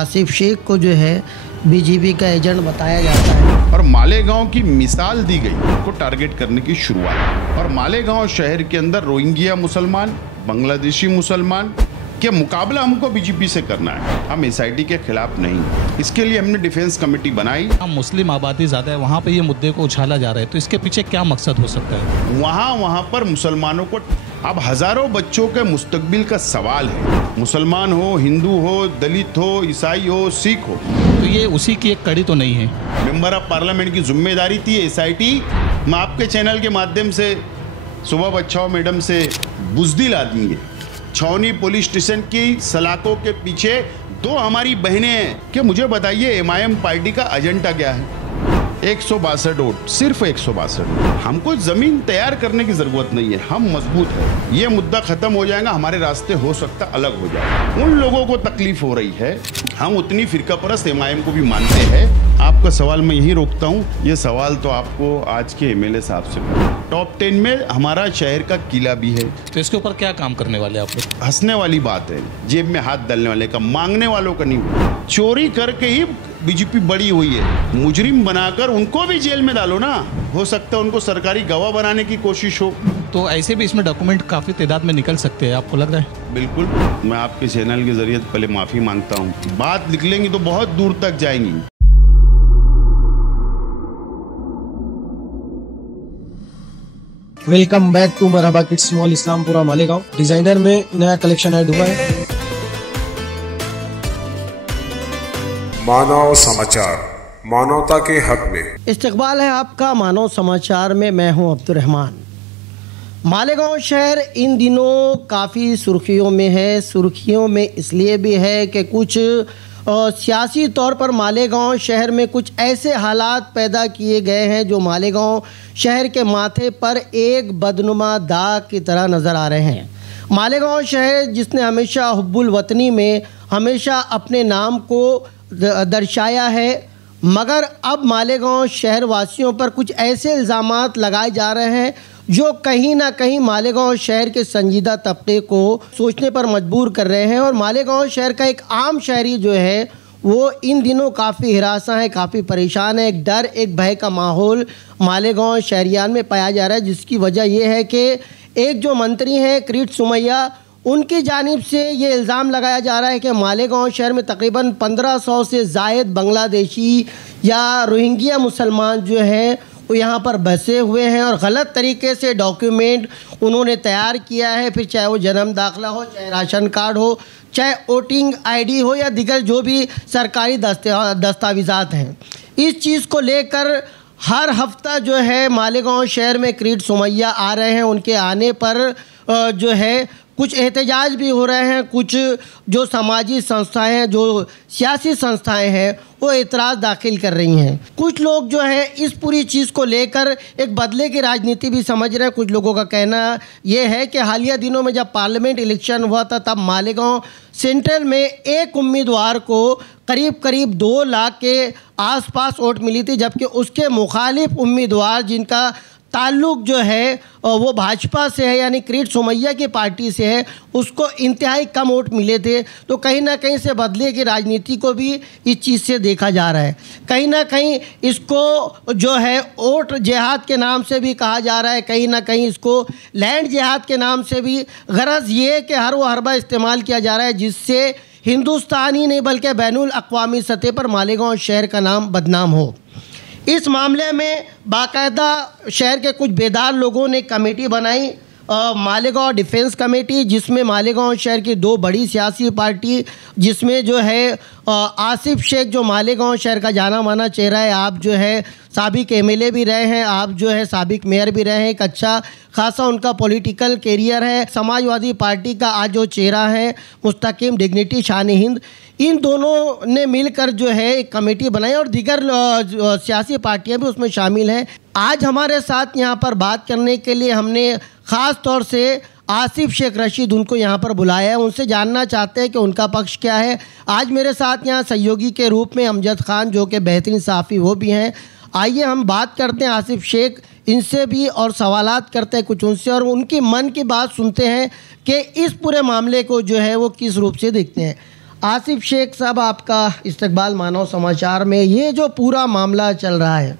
आसिफ शेख को जो है बीजेपी का एजेंट बताया जाता है। और मालेगांव की मिसाल दी गई को टारगेट करने की शुरुआत। और मालेगांव शहर के अंदर रोहिंग्या मुसलमान, बांग्लादेशी मुसलमान के मुकाबला हमको बीजेपी से करना है। हम एसआईटी के खिलाफ नहीं। इसके लिए हमने डिफेंस कमेटी बनाई। मुस्लिम आबादी ज़्यादा है, वहाँ पे ये मुद्दे को उछाला जा रहा है, तो इसके पीछे क्या मकसद हो सकता है? वहाँ पर मुसलमानों को, अब हजारों बच्चों के मुस्तकबिल का सवाल है। मुसलमान हो, हिंदू हो, दलित हो, ईसाई हो, सिख हो, तो ये उसी की एक कड़ी तो नहीं है? मेंबर ऑफ पार्लियामेंट की जिम्मेदारी थी एसआईटी। मैं आपके चैनल के माध्यम से सुबह बच्चाओं मैडम से बुज़दिल आदमी है। छावनी पुलिस स्टेशन की सलाखों के पीछे 2 हमारी बहनें हैं कि मुझे बताइए एमआईएम पार्टी का एजेंडा क्या है? 162 वोट, सिर्फ 162। हमको जमीन तैयार करने की जरूरत नहीं है, हम मजबूत हैं। ये मुद्दा खत्म हो जाएगा, हमारे रास्ते हो सकता अलग हो जाए। उन लोगों को तकलीफ हो रही है, हम उतनी फिरका परस्त एमआईएम को भी मानते हैं। आपका सवाल मैं यही रोकता हूँ, ये सवाल तो आपको आज के एमएलए साहब से। टॉप 10 में हमारा शहर का किला भी है। तो इसके ऊपर क्या काम करने वाले आप लोग? हंसने वाली बात है, जेब में हाथ डालने वाले का, मांगने वालों का नहीं। चोरी करके ही बीजेपी बड़ी हुई है। मुजरिम बनाकर उनको भी जेल में डालो ना, हो सकता है उनको सरकारी गवाह बनाने की कोशिश हो। तो ऐसे भी इसमें डॉक्यूमेंट काफ़ी तादाद में निकल सकते हैं, आपको लग रहा है? बिल्कुल, मैं आपके चैनल के जरिए पहले माफ़ी मांगता हूँ। बात निकलेंगी तो बहुत दूर तक जाएंगी। Welcome back to Marhaba kids mall, Islampura Malegaon. Designer में नया कलेक्शन ऐड हुआ है। मानव समाचार, मानवता के हक में। इस्तकबाल है आपका मानव समाचार में। मैं हूं अब्दुर्रहमान। मालेगांव शहर इन दिनों काफ़ी सुर्खियों में है। सुर्खियों में इसलिए भी है कि कुछ सियासी तौर पर मालेगांव शहर में कुछ ऐसे हालात पैदा किए गए हैं जो मालेगांव शहर के माथे पर एक बदनुमा दाग की तरह नज़र आ रहे हैं। मालेगांव शहर जिसने हमेशा हुब्बुल वतनी में हमेशा अपने नाम को दर्शाया है, मगर अब मालेगांव शहर वासियों पर कुछ ऐसे इल्ज़ामात लगाए जा रहे हैं जो कहीं ना कहीं मालेगांव शहर के संजीदा तबके को सोचने पर मजबूर कर रहे हैं। और मालेगांव शहर का एक आम शहरी जो है वो इन दिनों काफ़ी हिरासा है, काफ़ी परेशान है। एक डर, एक भय का माहौल मालेगांव शहरियान में पाया जा रहा है, जिसकी वजह यह है कि एक जो मंत्री हैं किरीट सोमैया, उनकी जानिब से ये इल्ज़ाम लगाया जा रहा है कि मालेगांव शहर में तकरीबन 1500 से ज़ायद बांग्लादेशी या रोहिंग्या मुसलमान जो हैं वो यहाँ पर बसे हुए हैं और गलत तरीके से डॉक्यूमेंट उन्होंने तैयार किया है। फिर चाहे वो जन्म दाखिला हो, चाहे राशन कार्ड हो, चाहे वोटिंग आईडी हो या दीगर जो भी सरकारी दस्तावेज़ात हैं, इस चीज़ को लेकर हर हफ्ता जो है मालेगांव शहर में किरीट सोमैया आ रहे हैं। उनके आने पर जो है कुछ एहतजाज भी हो रहे हैं। कुछ जो समाजी संस्थाएं हैं, जो सियासी संस्थाएं हैं, वो एतराज़ दाखिल कर रही हैं। कुछ लोग जो है इस पूरी चीज़ को लेकर एक बदले की राजनीति भी समझ रहे हैं। कुछ लोगों का कहना ये है कि हालिया दिनों में जब पार्लियामेंट इलेक्शन हुआ था तब मालेगांव सेंट्रल में एक उम्मीदवार को करीब 2 लाख के आसपास वोट मिली थी, जबकि उसके मुखालिफ उम्मीदवार जिनका ताल्लुक़ जो है वो भाजपा से है, यानी किरीट सोमैया की पार्टी से है, उसको इंतहाई कम वोट मिले थे। तो कहीं ना कहीं से बदले की राजनीति को भी इस चीज़ से देखा जा रहा है। कहीं ना कहीं इसको जो है वोट जिहाद के नाम से भी कहा जा रहा है, कहीं ना कहीं इसको लैंड जिहाद के नाम से भी। गरज ये कि हर वो हरबा इस्तेमाल किया जा रहा है जिससे हिंदुस्तान ही नहीं बल्कि बैनुल अक़वामी सतह पर मालेगांव शहर का नाम बदनाम हो। इस मामले में बाकायदा शहर के कुछ बेदार लोगों ने कमेटी बनाई, मालेगांव डिफेंस कमेटी, जिसमें मालेगांव शहर की 2 बड़ी सियासी पार्टी, जिसमें जो है आसिफ शेख जो मालेगांव शहर का जाना माना चेहरा है, आप जो है साबिक एमएलए भी रहे हैं, आप जो है साबिक मेयर भी रहे हैं, एक अच्छा खासा उनका पॉलिटिकल कैरियर है। समाजवादी पार्टी का आज जो चेहरा है मुस्तकीम डिग्निटी शान हिंद, इन दोनों ने मिलकर जो है एक कमेटी बनाई और दीगर सियासी पार्टियां भी उसमें शामिल हैं। आज हमारे साथ यहाँ पर बात करने के लिए हमने ख़ास तौर से आसिफ शेख रशीद उनको यहाँ पर बुलाया है। उनसे जानना चाहते हैं कि उनका पक्ष क्या है। आज मेरे साथ यहाँ सहयोगी के रूप में अमजद खान जो कि बेहतरीन सहाफ़ी वो भी हैं। आइए हम बात करते हैं आसिफ शेख इनसे भी और सवालात करते हैं कुछ उनसे और उनकी मन की बात सुनते हैं कि इस पूरे मामले को जो है वो किस रूप से देखते हैं। आसिफ शेख साहब, आपका इस्तकबाल मानव समाचार में। ये जो पूरा मामला चल रहा है,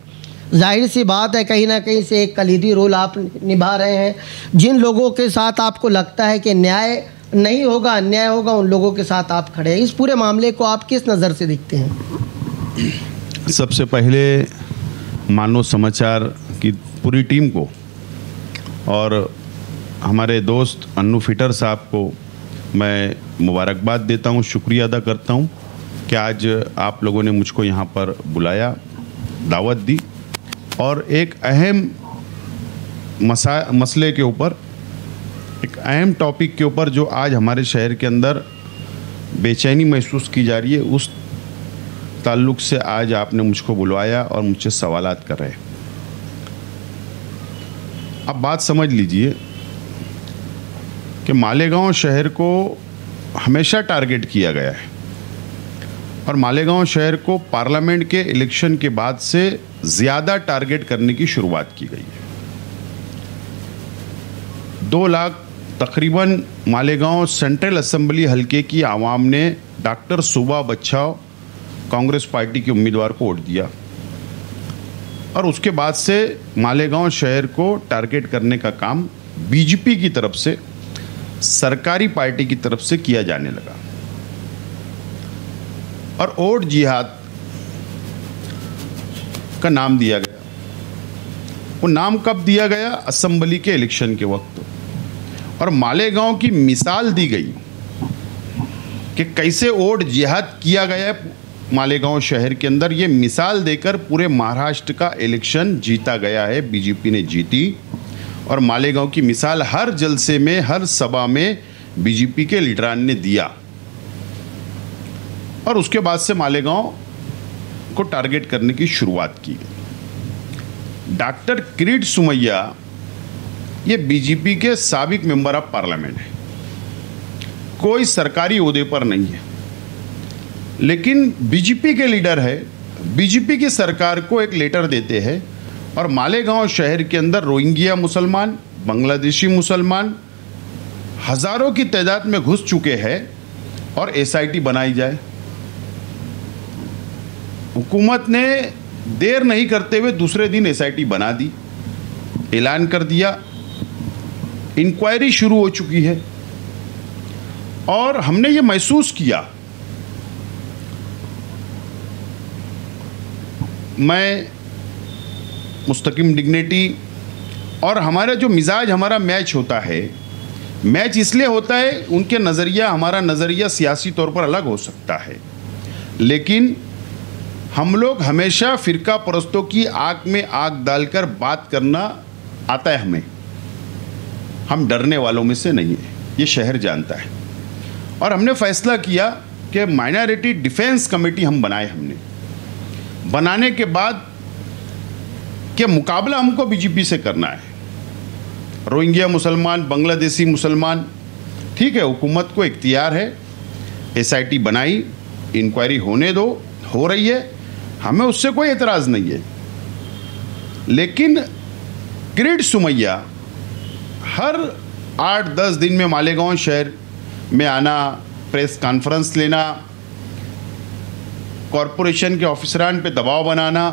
जाहिर सी बात है कहीं ना कहीं से एक कलीदी रोल आप निभा रहे हैं। जिन लोगों के साथ आपको लगता है कि न्याय नहीं होगा, अन्याय होगा, उन लोगों के साथ आप खड़े हैं। इस पूरे मामले को आप किस नज़र से देखते हैं? सबसे पहले मानव समाचार की पूरी टीम को और हमारे दोस्त अन्नू फिटर साहब को मैं मुबारकबाद देता हूँ, शुक्रिया अदा करता हूँ कि आज आप लोगों ने मुझको यहाँ पर बुलाया, दावत दी और एक अहम मसले के ऊपर, एक अहम टॉपिक के ऊपर जो आज हमारे शहर के अंदर बेचैनी महसूस की जा रही है, उस ताल्लुक से आज आपने मुझको बुलवाया और मुझसे सवालात कर रहे हैं। अब बात समझ लीजिए कि मालेगांव शहर को हमेशा टारगेट किया गया है और मालेगांव शहर को पार्लियामेंट के इलेक्शन के बाद से ज़्यादा टारगेट करने की शुरुआत की गई है। 2 लाख तकरीबन मालेगांव सेंट्रल असेंबली हलके की आवाम ने डॉक्टर सुबा बच्छाव कांग्रेस पार्टी के उम्मीदवार को वोट दिया और उसके बाद से मालेगांव शहर को टारगेट करने का काम बीजेपी की तरफ से, सरकारी पार्टी की तरफ से किया जाने लगा और वोट जिहाद का नाम दिया गया। वो नाम कब दिया गया? असेंबली के इलेक्शन के वक्त। और मालेगांव की मिसाल दी गई कि कैसे वोट जिहाद किया गया है मालेगांव शहर के अंदर। ये मिसाल देकर पूरे महाराष्ट्र का इलेक्शन जीता गया है, बीजेपी ने जीती और मालेगांव की मिसाल हर जलसे में, हर सभा में बीजेपी के लीडरान ने दिया और उसके बाद से मालेगांव को टारगेट करने की शुरुआत की गई। डॉक्टर किरीट सुमैया ये बीजेपी के साबिक मेंबर ऑफ पार्लियामेंट है, कोई सरकारी ओहदे पर नहीं है, लेकिन बीजेपी के लीडर है। बीजेपी की सरकार को एक लेटर देते हैं और मालेगांव शहर के अंदर रोहिंग्या मुसलमान, बांग्लादेशी मुसलमान हजारों की तादाद में घुस चुके हैं और एसआईटी बनाई जाए। हुकूमत ने देर नहीं करते हुए दूसरे दिन एसआईटी बना दी, ऐलान कर दिया, इंक्वायरी शुरू हो चुकी है और हमने ये महसूस किया, मैं मुस्तकिम डिग्निटी और हमारा जो मिजाज, हमारा मैच होता है, मैच इसलिए होता है उनके नज़रिया, हमारा नज़रिया सियासी तौर पर अलग हो सकता है, लेकिन हम लोग हमेशा फ़िरका परस्तों की आग में आग डालकर बात करना आता है हमें। हम डरने वालों में से नहीं है, ये शहर जानता है। और हमने फैसला किया कि माइनॉरिटी डिफेंस कमेटी हम बनाए। हमने बनाने के बाद कि मुकाबला हमको बीजेपी से करना है। रोहिंग्या मुसलमान, बांग्लादेशी मुसलमान, ठीक है, हुकूमत को इख्तियार है, एसआईटी बनाई, इंक्वायरी होने दो, हो रही है, हमें उससे कोई एतराज़ नहीं है। लेकिन किरीट सुमैया हर 8-10 दिन में मालेगांव शहर में आना, प्रेस कॉन्फ्रेंस लेना, कॉरपोरेशन के ऑफिसरान पे दबाव बनाना,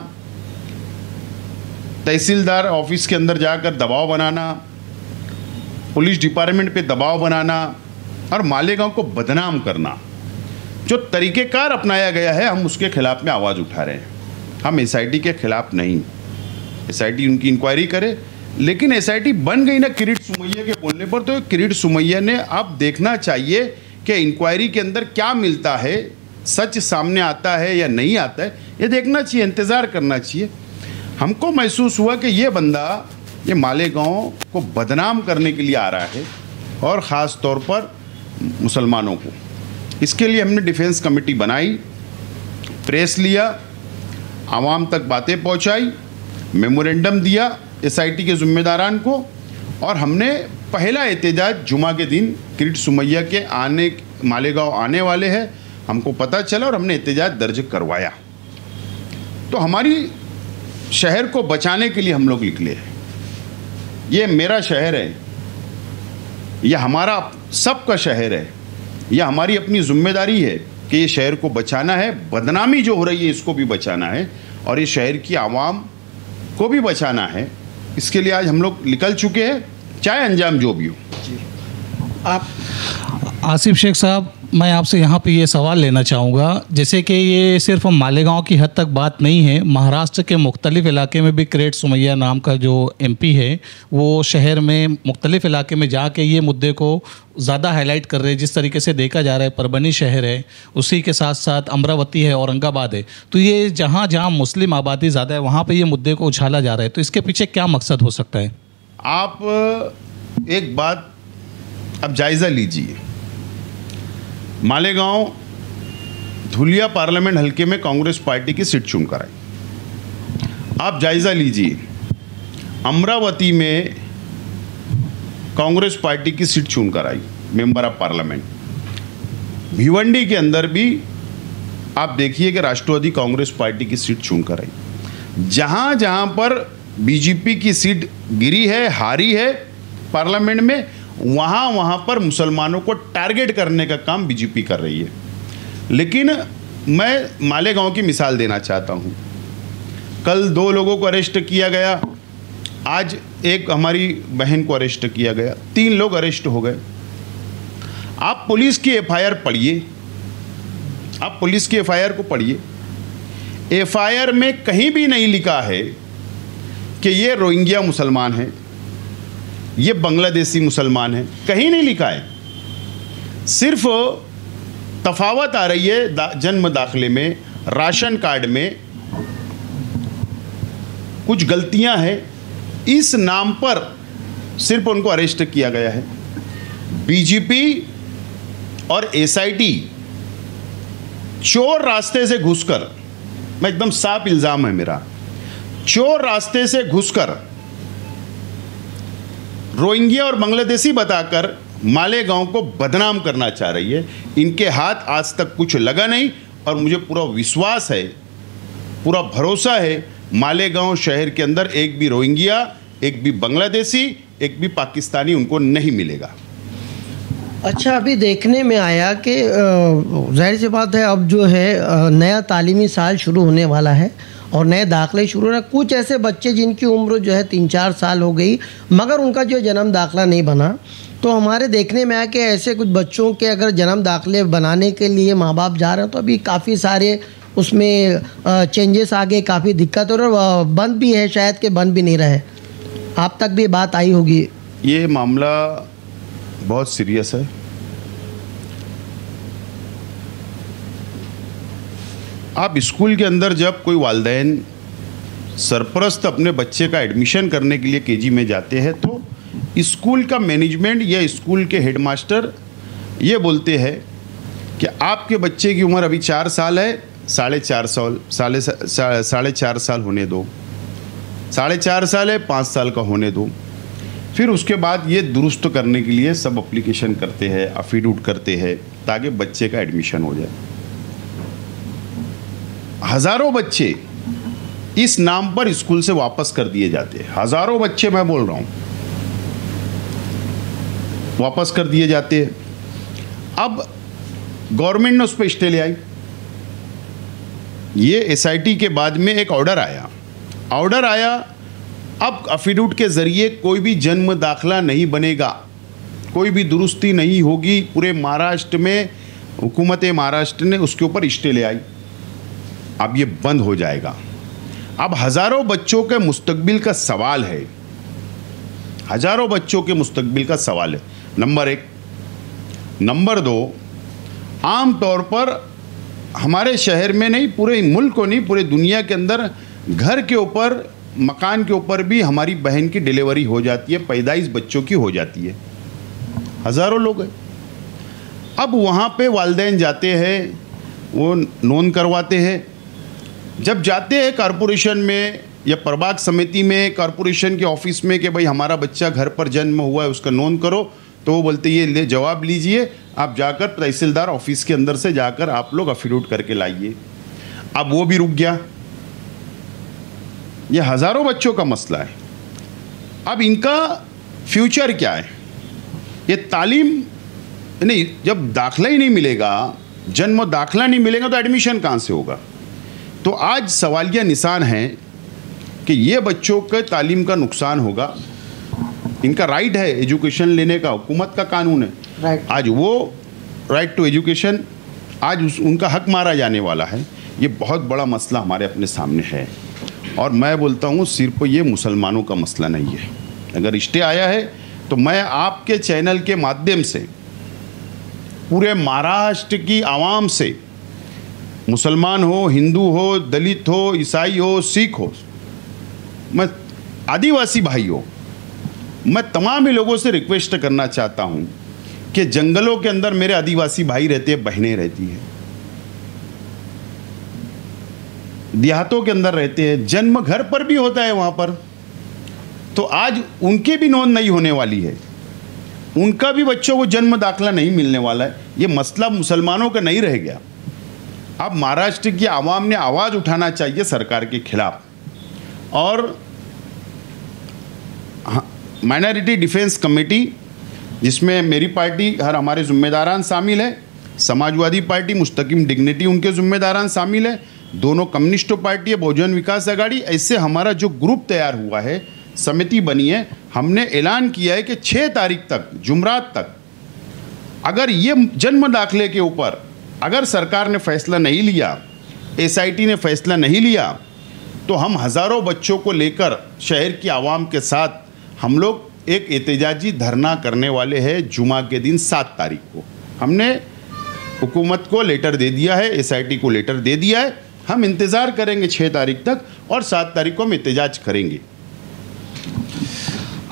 तहसीलदार ऑफिस के अंदर जाकर दबाव बनाना, पुलिस डिपार्टमेंट पे दबाव बनाना और मालेगांव को बदनाम करना, जो तरीक़ेकार अपनाया गया है, हम उसके खिलाफ में आवाज़ उठा रहे हैं। हम एसआईटी के खिलाफ नहीं, एसआईटी उनकी इंक्वायरी करे, लेकिन एसआईटी बन गई ना किरीट सुमैया के बोलने पर, तो किरीट सुमैया ने अब देखना चाहिए कि इंक्वायरी के अंदर क्या मिलता है, सच सामने आता है या नहीं आता है, ये देखना चाहिए, इंतज़ार करना चाहिए। हमको महसूस हुआ कि ये बंदा ये मालेगांव को बदनाम करने के लिए आ रहा है और ख़ास तौर पर मुसलमानों को। इसके लिए हमने डिफेंस कमेटी बनाई, प्रेस लिया, आवाम तक बातें पहुंचाई, मेमोरेंडम दिया एसआईटी के ज़िम्मेदारान को और हमने पहला एहतजाज जुमा के दिन किरीट सुमैया के आने, मालेगांव आने वाले हैं, हमको पता चला और हमने एहतजाज दर्ज करवाया। तो हमारी शहर को बचाने के लिए हम लोग निकले हैं। ये मेरा शहर है, यह हमारा सबका शहर है, यह हमारी अपनी जिम्मेदारी है कि ये शहर को बचाना है, बदनामी जो हो रही है इसको भी बचाना है, और ये शहर की आवाम को भी बचाना है। इसके लिए आज हम लोग निकल चुके हैं, चाहे अंजाम जो भी हो। आप आसिफ शेख साहब, मैं आपसे यहाँ पे ये सवाल लेना चाहूँगा, जैसे कि ये सिर्फ मालेगांव की हद तक बात नहीं है, महाराष्ट्र के मुख्तलिफ इलाके में भी किरीट सोमैया नाम का जो एमपी है वो शहर में मुख्तलिफ इलाके में जाके ये मुद्दे को ज़्यादा हाईलाइट कर रहे हैं। जिस तरीके से देखा जा रहा है परभनी शहर है, उसी के साथ साथ अमरावती है, औरंगाबाद है, तो ये जहाँ जहाँ मुस्लिम आबादी ज़्यादा है वहाँ पर ये मुद्दे को उछाला जा रहा है, तो इसके पीछे क्या मकसद हो सकता है? आप एक बात अब जायज़ा लीजिए, मालेगांव धुलिया पार्लियामेंट हल्के में कांग्रेस पार्टी की सीट चुनकर आई। आप जायज़ा लीजिए, अमरावती में कांग्रेस पार्टी की सीट चुनकर आई मेंबर ऑफ पार्लियामेंट। भिवंडी के अंदर भी आप देखिए कि राष्ट्रवादी कांग्रेस पार्टी की सीट चुनकर आई। जहां जहां पर बीजेपी की सीट गिरी है, हारी है पार्लियामेंट में, वहाँ वहाँ पर मुसलमानों को टारगेट करने का काम बीजेपी कर रही है। लेकिन मैं मालेगांव की मिसाल देना चाहता हूँ। कल 2 लोगों को अरेस्ट किया गया, आज एक हमारी बहन को अरेस्ट किया गया, 3 लोग अरेस्ट हो गए। आप पुलिस की एफआईआर पढ़िए, आप पुलिस की एफआईआर को पढ़िए। एफआईआर में कहीं भी नहीं लिखा है कि ये रोहिंग्या मुसलमान हैं, ये बांग्लादेशी मुसलमान हैं, कहीं नहीं लिखा है। सिर्फ तफावत आ रही है जन्म दाखिले में, राशन कार्ड में कुछ गलतियां हैं, इस नाम पर सिर्फ उनको अरेस्ट किया गया है। बीजेपी और एसआईटी चोर रास्ते से घुसकर, मैं एकदम साफ इल्जाम है मेरा, चोर रास्ते से घुसकर रोहिंग्या और बांग्लादेशी बताकर मालेगांव को बदनाम करना चाह रही है। इनके हाथ आज तक कुछ लगा नहीं, और मुझे पूरा विश्वास है, पूरा भरोसा है, मालेगांव शहर के अंदर एक भी रोहिंग्या, एक भी बांग्लादेशी, एक भी पाकिस्तानी उनको नहीं मिलेगा। अच्छा, अभी देखने में आया कि जाहिर सी बात है, अब जो है नया तालीमी साल शुरू होने वाला है और नए दाखिले शुरू हो रहे हैं। कुछ ऐसे बच्चे जिनकी उम्र जो है 3-4 साल हो गई मगर उनका जो जन्म दाखिला नहीं बना, तो हमारे देखने में आया कि ऐसे कुछ बच्चों के अगर जन्म दाखिले बनाने के लिए माँ बाप जा रहे हैं तो अभी काफ़ी सारे उसमें चेंजेस आ गए, काफ़ी दिक्कत और बंद भी है, शायद कि बंद भी नहीं रहे। आप तक भी बात आई होगी। ये मामला बहुत सीरियस है। आप स्कूल के अंदर जब कोई वालिदैन सरपरस्त अपने बच्चे का एडमिशन करने के लिए केजी में जाते हैं तो स्कूल का मैनेजमेंट या स्कूल के हेडमास्टर ये बोलते हैं कि आपके बच्चे की उम्र अभी 4 साल है, 4.5 साल होने दो, 4.5 साल है, 5 साल का होने दो। फिर उसके बाद ये दुरुस्त करने के लिए सब एप्लीकेशन करते हैं, अफिडेविट करते हैं ताकि बच्चे का एडमिशन हो जाए। हज़ारों बच्चे इस नाम पर स्कूल से वापस कर दिए जाते हैं, हज़ारों बच्चे मैं बोल रहा हूँ वापस कर दिए जाते हैं। अब गवर्नमेंट ने उस पर स्टे ले आई। ये एसआईटी के बाद में एक ऑर्डर आया, अब अफिडेविट के ज़रिए कोई भी जन्म दाखिला नहीं बनेगा, कोई भी दुरुस्ती नहीं होगी। पूरे महाराष्ट्र में हुकूमत महाराष्ट्र ने उसके ऊपर स्टे ले आई। अब ये बंद हो जाएगा। अब हज़ारों बच्चों के मुस्तकबिल का सवाल है, हज़ारों बच्चों के मुस्तकबिल का सवाल है, नंबर 1। नंबर 2, आम तौर पर हमारे शहर में नहीं, पूरे मुल्क को नहीं, पूरे दुनिया के अंदर घर के ऊपर, मकान के ऊपर भी हमारी बहन की डिलीवरी हो जाती है, पैदाइश बच्चों की हो जाती है। हज़ारों लोग हैं। अब वहाँ पे वालिदैन जाते हैं, वो नोंद करवाते हैं। जब जाते हैं कॉरपोरेशन में या प्रभाग समिति में, कॉरपोरेशन के ऑफिस में कि भाई हमारा बच्चा घर पर जन्म हुआ है, उसका नोंद करो, तो वो बोलते ये ले जवाब लीजिए, आप जाकर तहसीलदार ऑफिस के अंदर से जाकर आप लोग अफिडेविट करके लाइए। अब वो भी रुक गया। ये हज़ारों बच्चों का मसला है। अब इनका फ्यूचर क्या है? ये तालीम नहीं, जब दाखिला ही नहीं मिलेगा जन्म दाखला नहीं मिलेगा तो एडमिशन कहाँ से होगा? तो आज सवालिया निशान है कि ये बच्चों के तालीम का नुकसान होगा। इनका राइट है एजुकेशन लेने का, हुकूमत का कानून है। राइट। आज वो राइट टू एजुकेशन आज उनका हक मारा जाने वाला है। ये बहुत बड़ा मसला हमारे अपने सामने है और मैं बोलता हूँ सिर्फ ये मुसलमानों का मसला नहीं है। अगर स्टे आया है तो मैं आपके चैनल के माध्यम से पूरे महाराष्ट्र की आवाम से, मुसलमान हो, हिंदू हो, दलित हो, ईसाई हो, सिख हो, मैं आदिवासी भाई हो, मैं तमाम ही लोगों से रिक्वेस्ट करना चाहता हूं कि जंगलों के अंदर मेरे आदिवासी भाई रहते हैं, बहनें रहती हैं, देहातों के अंदर रहते हैं, जन्म घर पर भी होता है वहां पर, तो आज उनके भी नोंद नहीं होने वाली है, उनका भी बच्चों को जन्म दाखला नहीं मिलने वाला है। ये मसला मुसलमानों का नहीं रह गया। अब महाराष्ट्र की आवाम ने आवाज़ उठाना चाहिए सरकार के खिलाफ। और माइनॉरिटी डिफेंस कमेटी, जिसमें मेरी पार्टी हर हमारे ज़िम्मेदारान शामिल है, समाजवादी पार्टी मुस्तकिम डिग्निटी उनके ज़िम्मेदारान शामिल है, दोनों कम्युनिस्ट पार्टी है, बहुजन विकास आघाड़ी, ऐसे हमारा जो ग्रुप तैयार हुआ है, समिति बनी है, हमने ऐलान किया है कि 6 तारीख तक, जुमरात तक, अगर ये जन्म दाखले के ऊपर अगर सरकार ने फैसला नहीं लिया, एसआईटी ने फैसला नहीं लिया, तो हम हज़ारों बच्चों को लेकर शहर की आवाम के साथ हम लोग एक एहतजाजी धरना करने वाले हैं। जुमा के दिन 7 तारीख को हमने हुकूमत को लेटर दे दिया है, एसआईटी को लेटर दे दिया है। हम इंतज़ार करेंगे 6 तारीख तक और 7 तारीख को हम एहतजाज करेंगे।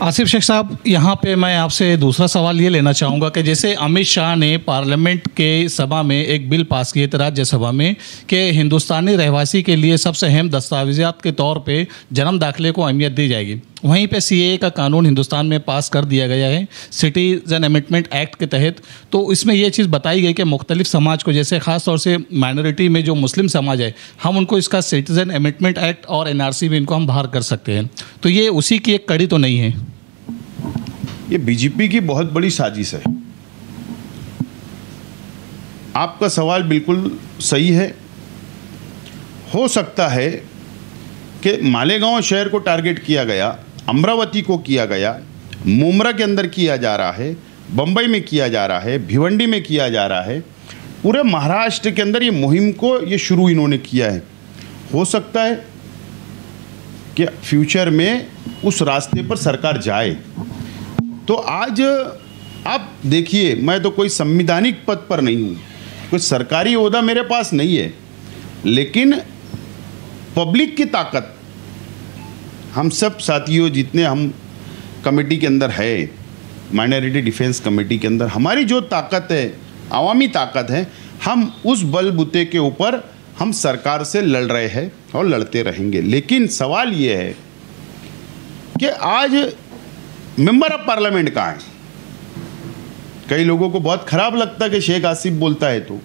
आसिफ शेख साहब, यहाँ पे मैं आपसे दूसरा सवाल ये लेना चाहूँगा कि जैसे अमित शाह ने पार्लियामेंट के सभा में एक बिल पास किए थे राज्यसभा में कि हिंदुस्तानी रहवासी के लिए सबसे अहम दस्तावेजात के तौर पे जन्म दाखिले को अहमियत दी जाएगी। वहीं पे सीएए का कानून हिंदुस्तान में पास कर दिया गया है सिटीजन अमेंडमेंट एक्ट के तहत। तो इसमें ये चीज़ बताई गई कि मुख्तलिफ समाज को, जैसे ख़ास तौर से माइनॉरिटी में जो मुस्लिम समाज है, हम उनको इसका सिटीजन अमेंडमेंट एक्ट और एनआरसी में इनको हम बाहर कर सकते हैं। तो ये उसी की एक कड़ी तो नहीं है? ये बीजेपी की बहुत बड़ी साजिश है। आपका सवाल बिल्कुल सही है। हो सकता है कि मालेगांव शहर को टारगेट किया गया, अमरावती को किया गया, मुमरा के अंदर किया जा रहा है, बम्बई में किया जा रहा है, भिवंडी में किया जा रहा है, पूरे महाराष्ट्र के अंदर ये मुहिम को ये शुरू इन्होंने किया है। हो सकता है कि फ्यूचर में उस रास्ते पर सरकार जाए। तो आज आप देखिए, मैं तो कोई संवैधानिक पद पर नहीं हूँ, कोई सरकारी ओहदा मेरे पास नहीं है, लेकिन पब्लिक की ताकत, हम सब साथियों जितने हम कमेटी के अंदर है, माइनॉरिटी डिफेंस कमेटी के अंदर, हमारी जो ताकत है, आवामी ताकत है, हम उस बलबूते के ऊपर हम सरकार से लड़ रहे हैं और लड़ते रहेंगे। लेकिन सवाल ये है कि आज मेंबर ऑफ पार्लियामेंट कहाँ है? कई लोगों को बहुत खराब लगता है कि शेख आसिफ बोलता है तो,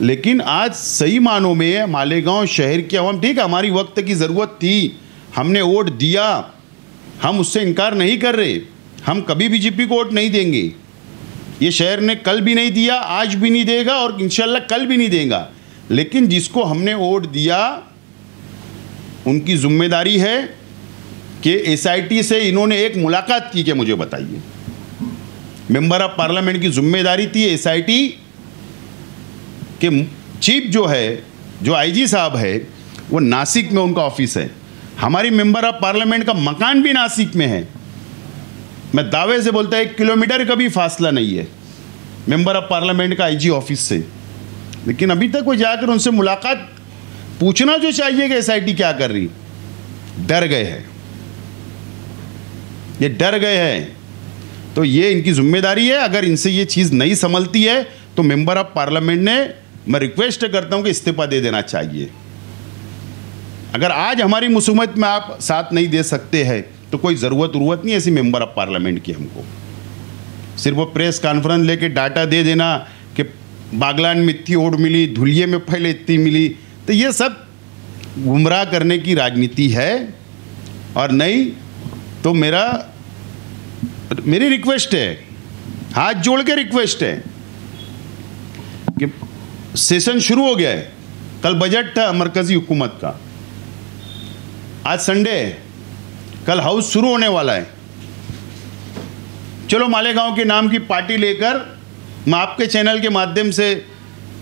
लेकिन आज सही मानों में मालेगांव शहर की आवाम, ठीक है, हमारी वक्त की ज़रूरत थी, हमने वोट दिया, हम उससे इनकार नहीं कर रहे, हम कभी बीजेपी को वोट नहीं देंगे। ये शहर ने कल भी नहीं दिया, आज भी नहीं देगा और इंशाल्लाह कल भी नहीं देगा। लेकिन जिसको हमने वोट दिया उनकी जिम्मेदारी है कि एसआईटी से इन्होंने एक मुलाकात की कि मुझे बताइए। मेंबर ऑफ पार्लियामेंट की जिम्मेदारी थी एसआईटी के चीफ जो है, जो आईजी साहब है, वो नासिक में उनका ऑफिस है। हमारी मेंबर ऑफ पार्लियामेंट का मकान भी नासिक में है। मैं दावे से बोलता 1 किलोमीटर का भी फासला नहीं है मेंबर ऑफ पार्लियामेंट का आईजी ऑफिस से। लेकिन अभी तक वो जाकर उनसे मुलाकात, पूछना जो चाहिए कि एसआईटी क्या कर रही, डर गए हैं, ये डर गए हैं। तो ये इनकी जिम्मेदारी है। अगर इनसे ये चीज़ नहीं संभलती है तो मेंबर ऑफ पार्लियामेंट ने, मैं रिक्वेस्ट करता हूं कि इस्तीफा दे देना चाहिए। अगर आज हमारी मुसीबत में आप साथ नहीं दे सकते हैं तो कोई ज़रूरत नहीं ऐसी मेंबर ऑफ पार्लियामेंट की। हमको सिर्फ वो प्रेस कॉन्फ्रेंस लेके डाटा दे देना कि बागलान में इतनी वोट मिली, धुलिये में पहले इतनी मिली, तो ये सब गुमराह करने की राजनीति है। और नहीं तो मेरी रिक्वेस्ट है, हाथ जोड़ के रिक्वेस्ट है कि सेशन शुरू हो गया है, कल बजट था मरकजी हुकूमत का, आज संडे है, कल हाउस शुरू होने वाला है। चलो मालेगांव के नाम की पार्टी लेकर मैं आपके चैनल के माध्यम से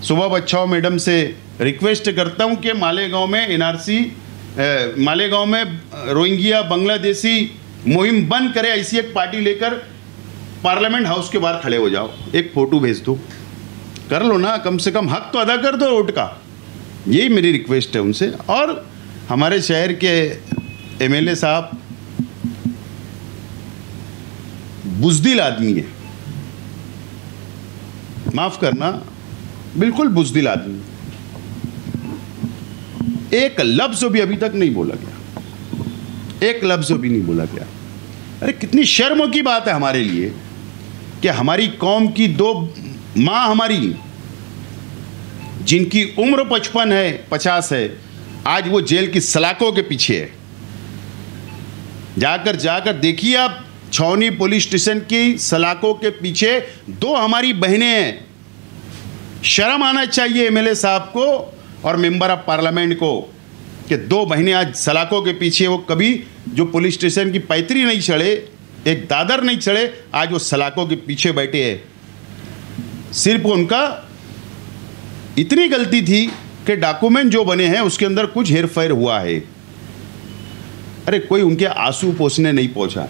सुबह बच्चाओं मैडम से रिक्वेस्ट करता हूं कि मालेगांव में एनआरसी, मालेगांव में रोहिंग्या बांग्लादेशी मुहिम बंद करे, ऐसी एक पार्टी लेकर पार्लियामेंट हाउस के बाहर खड़े हो जाओ, एक फोटो भेज दो, कर लो ना, कम से कम हक तो अदा कर दो वोट का। यही मेरी रिक्वेस्ट है उनसे। और हमारे शहर के एमएलए साहब बुज़दिल आदमी है, माफ करना, बिल्कुल बुज़दिल आदमी, एक लफ्ज भी अभी तक नहीं बोला गया, एक लफ्ज भी नहीं बोला गया। अरे कितनी शर्म की बात है हमारे लिए कि हमारी कौम की दो माँ हमारी, जिनकी उम्र 55 है 50 है, आज वो जेल की सलाखों के पीछे है। जाकर देखिए आप, छावनी पुलिस स्टेशन की सलाखों के पीछे दो हमारी बहनें हैं। शर्म आना चाहिए एमएलए साहब को और मेंबर ऑफ पार्लियामेंट को कि दो बहनें आज सलाखों के पीछे, वो कभी जो पुलिस स्टेशन की पैतरी नहीं चढ़े, एक दादर नहीं चढ़े, आज वो सलाखों के पीछे बैठे हैं। सिर्फ उनका इतनी गलती थी कि डॉक्यूमेंट जो बने हैं उसके अंदर कुछ हेरफेर हुआ है। अरे कोई उनके आंसू पोंछने नहीं पहुंचा।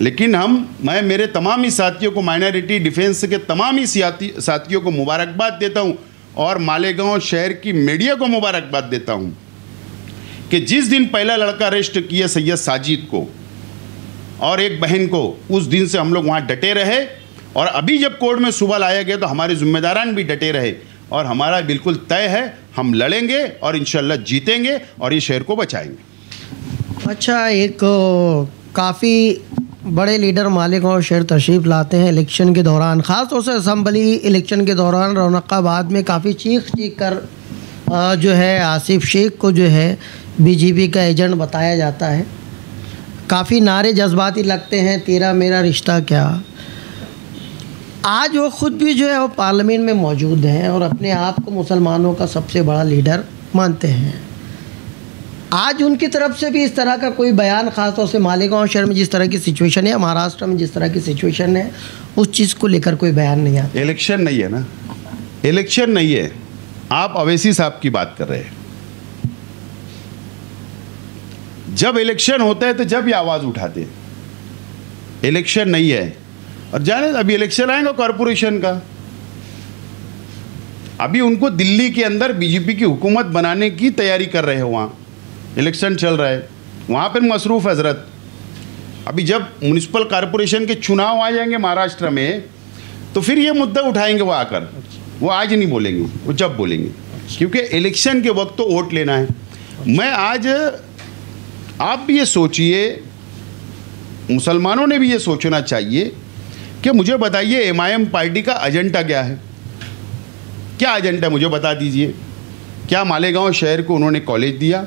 लेकिन मैं मेरे तमाम ही साथियों को, माइनॉरिटी डिफेंस के तमाम ही साथियों को मुबारकबाद देता हूं और मालेगांव शहर की मीडिया को मुबारकबाद देता हूं कि जिस दिन पहला लड़का अरेस्ट किया सैयद साजिद को और एक बहन को, उस दिन से हम लोग वहां डटे रहे और अभी जब कोर्ट में सुबह लाया गया तो हमारे जिम्मेदारान भी डटे रहे और हमारा बिल्कुल तय है, हम लड़ेंगे और इंशाल्लाह जीतेंगे और ये शहर को बचाएंगे। अच्छा, एक काफ़ी बड़े लीडर मालेगांव शहर तशरीफ़ लाते हैं इलेक्शन के दौरान, ख़ास तौर से असम्बली इलेक्शन के दौरान रौनकाबाद में काफ़ी चीख कर जो है आसिफ शेख को जो है बीजेपी का एजेंट बताया जाता है। काफ़ी नारे जज्बाती लगते हैं, तेरा मेरा रिश्ता क्या। आज वो ख़ुद भी जो है वो पार्लियामेंट में मौजूद हैं और अपने आप को मुसलमानों का सबसे बड़ा लीडर मानते हैं। आज उनकी तरफ से भी इस तरह का कोई बयान, ख़ासतौर से मालेगांव शहर में जिस तरह की सिचुएशन है, महाराष्ट्र में जिस तरह की सिचुएशन है, उस चीज़ को लेकर कोई बयान नहीं आता। इलेक्शन नहीं है ना, इलेक्शन नहीं है। आप अवैसी साहब की बात कर रहे हैं। जब इलेक्शन होता है तो जब ये आवाज़ उठाते हैं, इलेक्शन नहीं है। और जाने अभी इलेक्शन आएगा कॉरपोरेशन का, अभी उनको दिल्ली के अंदर बीजेपी की हुकूमत बनाने की तैयारी कर रहे हैं, वहाँ इलेक्शन चल रहा है, वहाँ पर मसरूफ़ हजरत। अभी जब म्यूनिसिपल कॉरपोरेशन के चुनाव आ जाएंगे महाराष्ट्र में तो फिर ये मुद्दा उठाएंगे वो आकर। वो आज नहीं बोलेंगे, वो जब बोलेंगे, क्योंकि इलेक्शन के वक्त तो वोट लेना है। मैं आज, आप भी ये सोचिए, मुसलमानों ने भी ये सोचना चाहिए कि मुझे बताइए एमआईएम पार्टी का एजेंडा क्या है, क्या एजेंडा मुझे बता दीजिए। क्या मालेगांव शहर को उन्होंने कॉलेज दिया?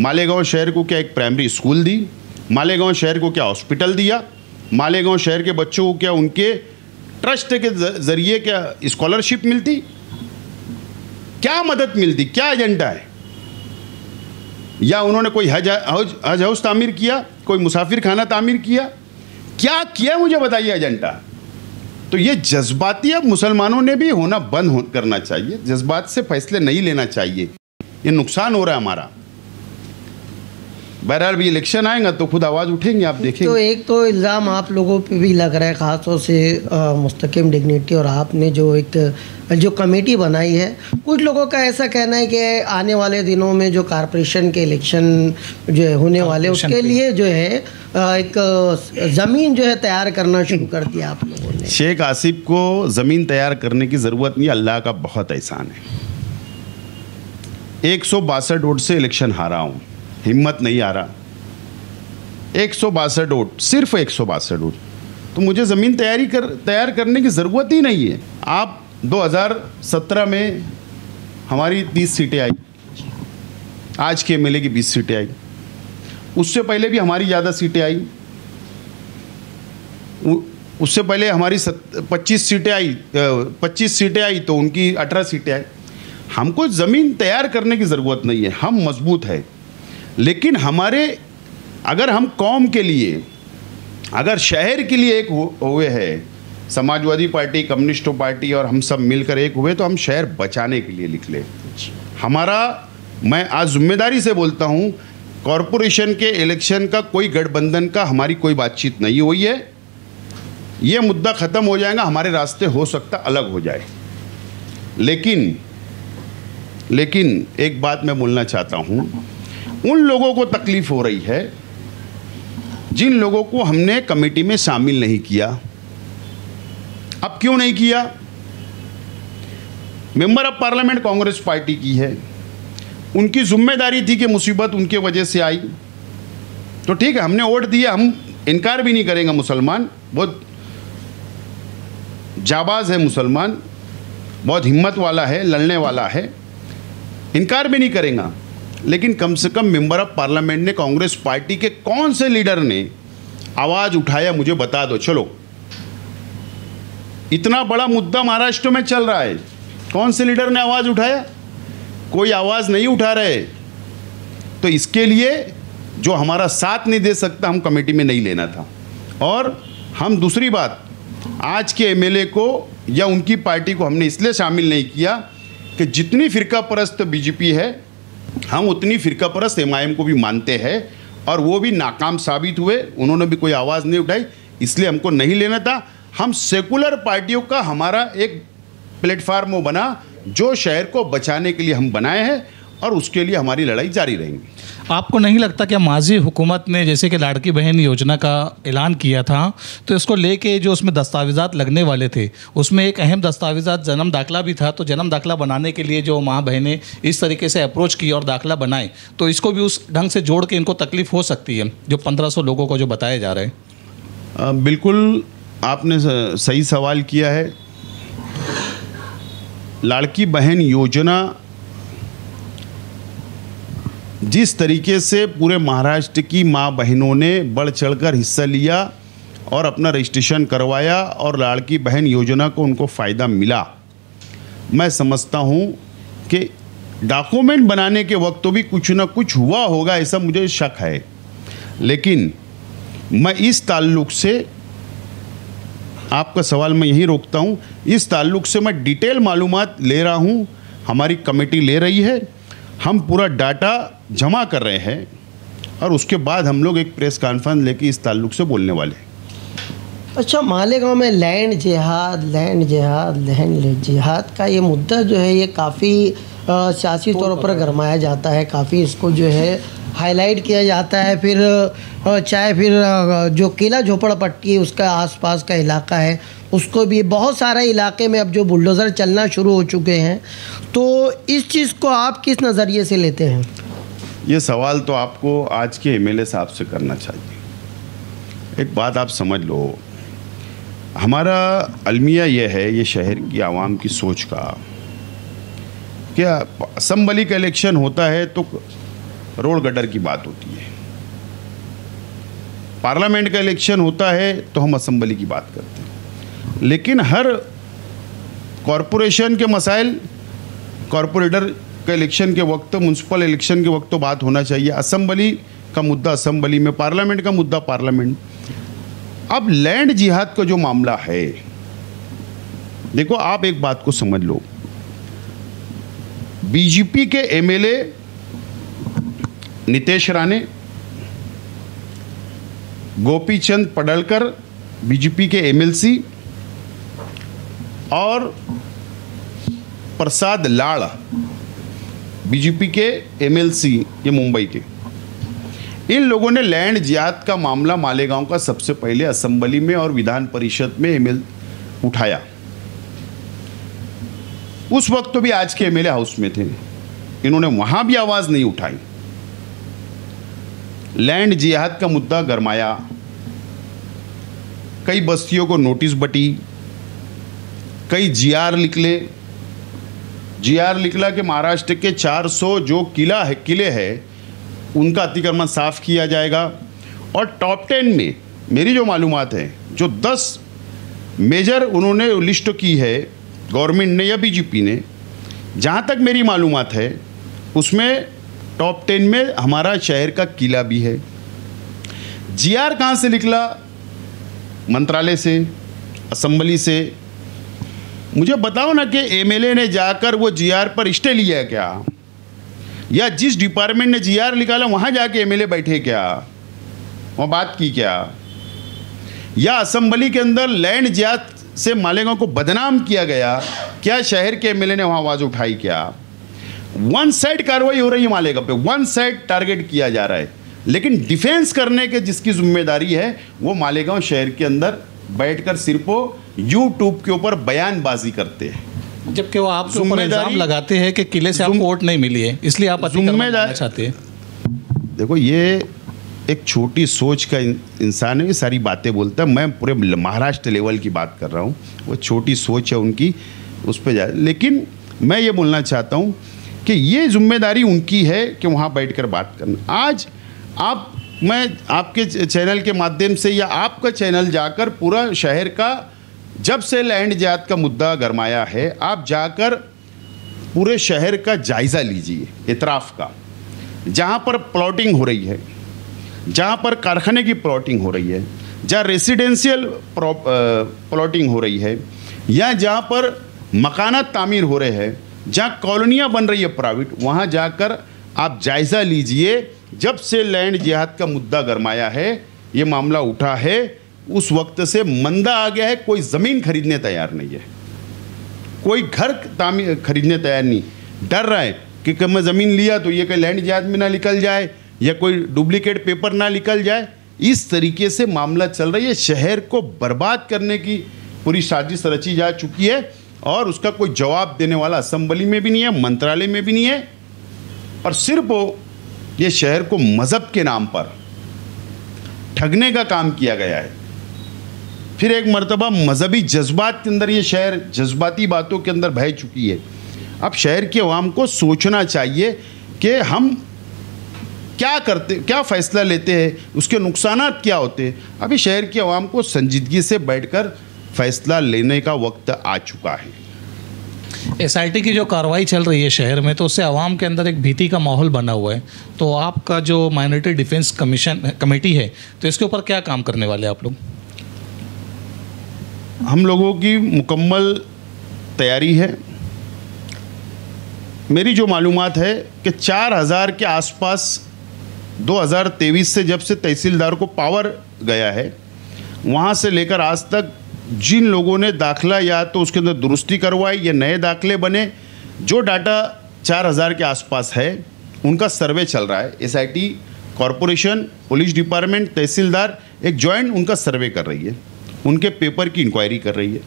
मालेगांव शहर को क्या एक प्राइमरी स्कूल दी? मालेगांव शहर को क्या हॉस्पिटल दिया? मालेगांव शहर के बच्चों को क्या उनके ट्रस्ट के जरिए क्या स्कॉलरशिप मिलती? क्या मदद मिलती? क्या एजेंडा है? या उन्होंने कोई हज हाउस तामीर किया, कोई मुसाफिर खाना तामीर किया? क्या किया मुझे बताइए एजेंडा। तो ये जज्बाती अब मुसलमानों ने भी होना बंद करना चाहिए, जज्बात से फैसले नहीं लेना चाहिए, ये नुकसान हो रहा है हमारा। बहरहाल भी इलेक्शन आएगा तो खुद आवाज़ उठेंगे, आप देखेंगे। तो एक तो इल्ज़ाम आप लोगों पे भी लग रहा है, ख़ासतौर से मुस्तकिम डिग्निटी और आपने जो कमेटी बनाई है, कुछ लोगों का ऐसा कहना है कि आने वाले दिनों में जो कॉरपोरेशन के इलेक्शन जो होने वाले उसके लिए जो है एक ज़मीन जो है तैयार करना शुरू कर दिया आप लोगों ने। शेख आसिफ को ज़मीन तैयार करने की ज़रूरत नहीं, अल्लाह का बहुत एहसान है। 162 वोट से इलेक्शन हारा हूँ, हिम्मत नहीं आ रहा। 162 वोट, सिर्फ 162 वोट, तो मुझे ज़मीन तैयार करने की ज़रूरत ही नहीं है। आप 2017 में हमारी 30 सीटें आई, आज के एमएलए की 20 सीटें आई, उससे पहले भी हमारी ज़्यादा सीटें आई। उससे पहले हमारी 25 सीटें आई तो उनकी 18 सीटें आई। हमको ज़मीन तैयार करने की ज़रूरत नहीं है, हम मजबूत है। लेकिन अगर हम कौम के लिए, अगर शहर के लिए एक हुए हैं, समाजवादी पार्टी, कम्युनिस्ट पार्टी और हम सब मिलकर एक हुए, तो हम शहर बचाने के लिए निकले। मैं आज जिम्मेदारी से बोलता हूँ, कॉरपोरेशन के इलेक्शन का कोई गठबंधन का हमारी कोई बातचीत नहीं हुई है। ये मुद्दा ख़त्म हो जाएगा, हमारे रास्ते हो सकता अलग हो जाए। लेकिन एक बात मैं बोलना चाहता हूँ, उन लोगों को तकलीफ हो रही है जिन लोगों को हमने कमेटी में शामिल नहीं किया। अब क्यों नहीं किया? Member of parliament Congress party की है, उनकी जिम्मेदारी थी कि मुसीबत उनके वजह से आई, तो ठीक है, हमने वोट दिया, हम इनकार भी नहीं करेंगे। मुसलमान बहुत जाबाज है, मुसलमान बहुत हिम्मत वाला है, लड़ने वाला है, इनकार भी नहीं करेंगे। लेकिन कम से कम मेंबर ऑफ पार्लियामेंट ने, कांग्रेस पार्टी के कौन से लीडर ने आवाज़ उठाया, मुझे बता दो। चलो, इतना बड़ा मुद्दा महाराष्ट्र में चल रहा है, कौन से लीडर ने आवाज़ उठाया? कोई आवाज़ नहीं उठा रहे। तो इसके लिए जो हमारा साथ नहीं दे सकता, हम कमेटी में नहीं लेना था। और हम दूसरी बात, आज के एमएलए को या उनकी पार्टी को हमने इसलिए शामिल नहीं किया कि जितनी फ़िरका परस्त बीजेपी है, हम उतनी फ़िरका परस्त एमआईएम को भी मानते हैं, और वो भी नाकाम साबित हुए, उन्होंने भी कोई आवाज़ नहीं उठाई, इसलिए हमको नहीं लेना था। हम सेकुलर पार्टियों का हमारा एक प्लेटफार्म बना जो शहर को बचाने के लिए हम बनाए हैं, और उसके लिए हमारी लड़ाई जारी रहेंगी। आपको नहीं लगता कि माजी हुकूमत ने जैसे कि लाड़की बहन योजना का ऐलान किया था, तो इसको लेके जो उसमें दस्तावेज़ात लगने वाले थे, उसमें एक अहम दस्तावेज़ात जन्म दाखिला भी था, तो जन्म दाखिला बनाने के लिए जो माँ बहनें इस तरीके से अप्रोच की और दाखिला बनाए, तो इसको भी उस ढंग से जोड़ के इनको तकलीफ़ हो सकती है, जो 1500 लोगों को जो बताया जा रहा है। बिल्कुल आपने सही सवाल किया है। लाड़की बहन योजना जिस तरीके से पूरे महाराष्ट्र की माँ बहनों ने बढ़ चढ़कर हिस्सा लिया और अपना रजिस्ट्रेशन करवाया और लाड़की बहन योजना को उनको फ़ायदा मिला, मैं समझता हूँ कि डॉक्यूमेंट बनाने के वक्त तो भी कुछ ना कुछ हुआ होगा, ऐसा मुझे शक है। लेकिन मैं इस ताल्लुक से, आपका सवाल मैं यहीं रोकता हूँ, इस ताल्लुक से मैं डिटेल मालूमात ले रहा हूँ, हमारी कमेटी ले रही है, हम पूरा डाटा जमा कर रहे हैं, और उसके बाद हम लोग एक प्रेस कॉन्फ्रेंस लेके इस ताल्लुक से बोलने वाले हैं। अच्छा, मालेगांव में लैंड जिहाद का ये मुद्दा जो है, ये काफ़ी सियासी तौर पर गरमाया जाता है, काफ़ी इसको जो है हाईलाइट किया जाता है। फिर चाहे फिर जो किला झोपड़पट्टी है उसका आसपास का इलाका है, उसको भी बहुत सारे इलाके में अब जो बुलडोज़र चलना शुरू हो चुके हैं, तो इस चीज़ को आप किस नज़रिए से लेते हैं? ये सवाल तो आपको आज के एमएलए साहब से करना चाहिए। एक बात आप समझ लो, हमारा अलमिया ये है, ये शहर की आवाम की सोच का, क्या असम्बली का इलेक्शन होता है तो रोड गटर की बात होती है, पार्लियामेंट का इलेक्शन होता है तो हम असम्बली की बात करते हैं। लेकिन हर कॉरपोरेशन के मसाइल कॉरपोरेटर का इलेक्शन के वक्त, म्यूनसिपल इलेक्शन के वक्त तो बात होना चाहिए। असम्बली का मुद्दा असम्बली में, पार्लियामेंट का मुद्दा पार्लियामेंट। अब लैंड जिहाद का जो मामला है, देखो आप एक बात को समझ लो, बीजेपी के एमएलए नितेश राणे, गोपीचंद पडळकर बीजेपी के एमएलसी, और प्रसाद लाड़ बीजेपी के एमएलसी, ये मुंबई के, इन लोगों ने लैंड जिहाद का मामला मालेगांव का सबसे पहले असेंबली में और विधान परिषद में एमएल उठाया। उस वक्त तो भी आज के एमएलए हाउस में थे, इन्होंने वहां भी आवाज नहीं उठाई। लैंड जिहाद का मुद्दा गरमाया, कई बस्तियों को नोटिस बटी, कई जीआर निकला कि महाराष्ट्र के 400 जो किले हैं उनका अतिक्रमण साफ किया जाएगा। और टॉप 10 में मेरी जो मालूमात है, जो 10 मेजर उन्होंने लिस्ट की है गवर्नमेंट ने या बीजेपी ने, जहाँ तक मेरी मालूमात है उसमें टॉप 10 में हमारा शहर का किला भी है। जीआर कहाँ से निकला? मंत्रालय से, असेंबली से। मुझे बताओ ना कि एमएलए ने जाकर वो जीआर पर स्टे लिया क्या, या जिस डिपार्टमेंट ने जीआर निकाला वहाँ जाके एमएलए बैठे क्या, वहाँ बात की क्या, या असेंबली के अंदर लैंड ज्याद से मालेगांव को बदनाम किया गया, क्या शहर के एमएलए ने वहाँ आवाज़ उठाई क्या? वन साइड कार्रवाई हो रही है मालेगांव पे, वन साइड टारगेट किया जा रहा है, लेकिन डिफेंस करने के जिसकी जिम्मेदारी है वो मालेगांव शहर के अंदर बैठकर सिर्फ यूट्यूब के ऊपर बयानबाजी करते हैं, जबकि वो आपके ऊपर इल्जाम लगाते हैं कि किले से आपको वोट नहीं मिली है, इसलिए आप जिम्मेदारी चाहते हैं। देखो, ये एक छोटी सोच का इंसान है, ये सारी बातें बोलता है। मैं पूरे महाराष्ट्र लेवल की बात कर रहा हूँ, वो छोटी सोच है उनकी, उस पर जा। लेकिन मैं ये बोलना चाहता हूँ कि ये जिम्मेदारी उनकी है कि वहाँ बैठकर बात करना। आज मैं आपके चैनल के माध्यम से या आपका चैनल जाकर पूरा शहर का, जब से लैंड जात का मुद्दा गरमाया है, आप जाकर पूरे शहर का जायज़ा लीजिए, इतराफ़ का, जहाँ पर प्लॉटिंग हो रही है, जहाँ पर कारखाने की प्लॉटिंग हो रही है, जहाँ रेसिडेंशियल प्लॉटिंग हो रही है, या जहाँ पर मकानात तामीर हो रहे हैं, जहाँ कॉलोनियाँ बन रही है प्राइवेट, वहाँ जाकर आप जायज़ा लीजिए। जब से लैंड जिहाद का मुद्दा गरमाया है, ये मामला उठा है, उस वक्त से मंदा आ गया है। कोई ज़मीन खरीदने तैयार नहीं है, कोई घर खरीदने तैयार नहीं, डर रहा है कि मैं ज़मीन लिया तो ये कहीं लैंड जिहाद में ना निकल जाए या कोई डुप्लीकेट पेपर ना निकल जाए। इस तरीके से मामला चल रही है। शहर को बर्बाद करने की पूरी साजिश रची जा चुकी है और उसका कोई जवाब देने वाला असेंबली में भी नहीं है, मंत्रालय में भी नहीं है, और सिर्फ ये शहर को मज़हब के नाम पर ठगने का काम किया गया है। फिर एक मर्तबा मजहबी जज्बात के अंदर ये शहर जज्बाती बातों के अंदर बह चुकी है। अब शहर के अवाम को सोचना चाहिए कि हम क्या करते, क्या फ़ैसला लेते हैं, उसके नुकसानात क्या होते हैं। अभी शहर के अवाम को संजीदगी से बैठकर फ़ैसला लेने का वक्त आ चुका है। एसआईटी की जो कार्रवाई चल रही है शहर में, तो उससे आवाम के अंदर एक भीति का माहौल बना हुआ है। तो आपका जो माइनॉरिटी डिफेंस कमेटी है, तो इसके ऊपर क्या काम करने वाले आप लोग? हम लोगों की मुकम्मल तैयारी है। मेरी जो मालूमात है कि 4000 के आसपास 2023 से जब से तहसीलदार को पावर गया है, वहाँ से लेकर आज तक जिन लोगों ने दाखिला या तो उसके अंदर दुरुस्ती करवाई या नए दाखिले बने, जो डाटा 4000 के आसपास है उनका सर्वे चल रहा है। एसआईटी, कॉरपोरेशन, पुलिस डिपार्टमेंट, तहसीलदार एक जॉइंट उनका सर्वे कर रही है, उनके पेपर की इंक्वायरी कर रही है।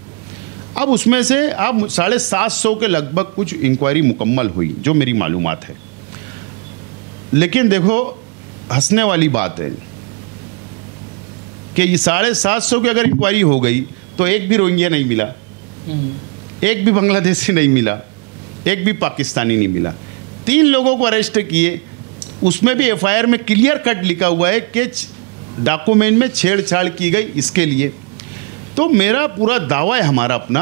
अब उसमें से अब 750 के लगभग कुछ इंक्वायरी मुकम्मल हुई, जो मेरी मालूमात है। लेकिन देखो, हंसने वाली बात है कि ये 750 की अगर इंक्वायरी हो गई तो एक भी रोहिंग्या नहीं मिला, एक भी बांग्लादेशी नहीं मिला, एक भी पाकिस्तानी नहीं मिला। 3 लोगों को अरेस्ट किए, उसमें भी एफआईआर में क्लियर कट लिखा हुआ है कि डॉक्यूमेंट में छेड़छाड़ की गई इसके लिए। तो मेरा पूरा दावा है हमारा अपना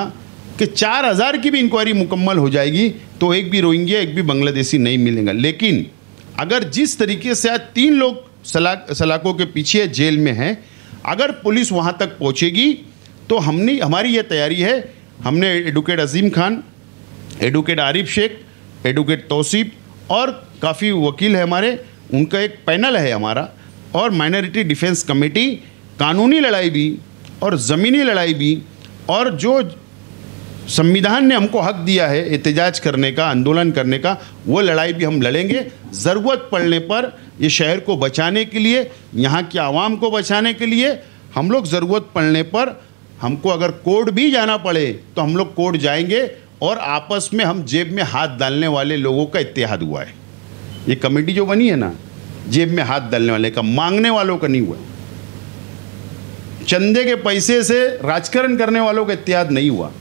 कि 4000 की भी इंक्वायरी मुकम्मल हो जाएगी तो एक भी रोहिंग्या, एक भी बांग्लादेशी नहीं मिलेगा। लेकिन अगर जिस तरीके से आज 3 लोग सलाखों के पीछे जेल में हैं, अगर पुलिस वहाँ तक पहुँचेगी तो हमारी ये तैयारी है। हमने एडवोकेट अजीम खान, एडवोकेट आरिफ शेख, एडवोकेट तौसीफ और काफ़ी वकील है हमारे, उनका एक पैनल है हमारा, और माइनॉरिटी डिफेंस कमेटी कानूनी लड़ाई भी और ज़मीनी लड़ाई भी, और जो संविधान ने हमको हक दिया है एहतजाज करने का, आंदोलन करने का, वो लड़ाई भी हम लड़ेंगे। ज़रूरत पड़ने पर ये शहर को बचाने के लिए, यहाँ के आवाम को बचाने के लिए हम लोग ज़रूरत पड़ने पर हमको अगर कोर्ट भी जाना पड़े तो हम लोग कोर्ट जाएंगे। और आपस में हम जेब में हाथ डालने वाले लोगों का इत्तेहाद हुआ है। ये कमेटी जो बनी है ना, जेब में हाथ डालने वाले का, मांगने वालों का नहीं हुआ। चंदे के पैसे से राजकारण करने वालों का इत्तेहाद नहीं हुआ,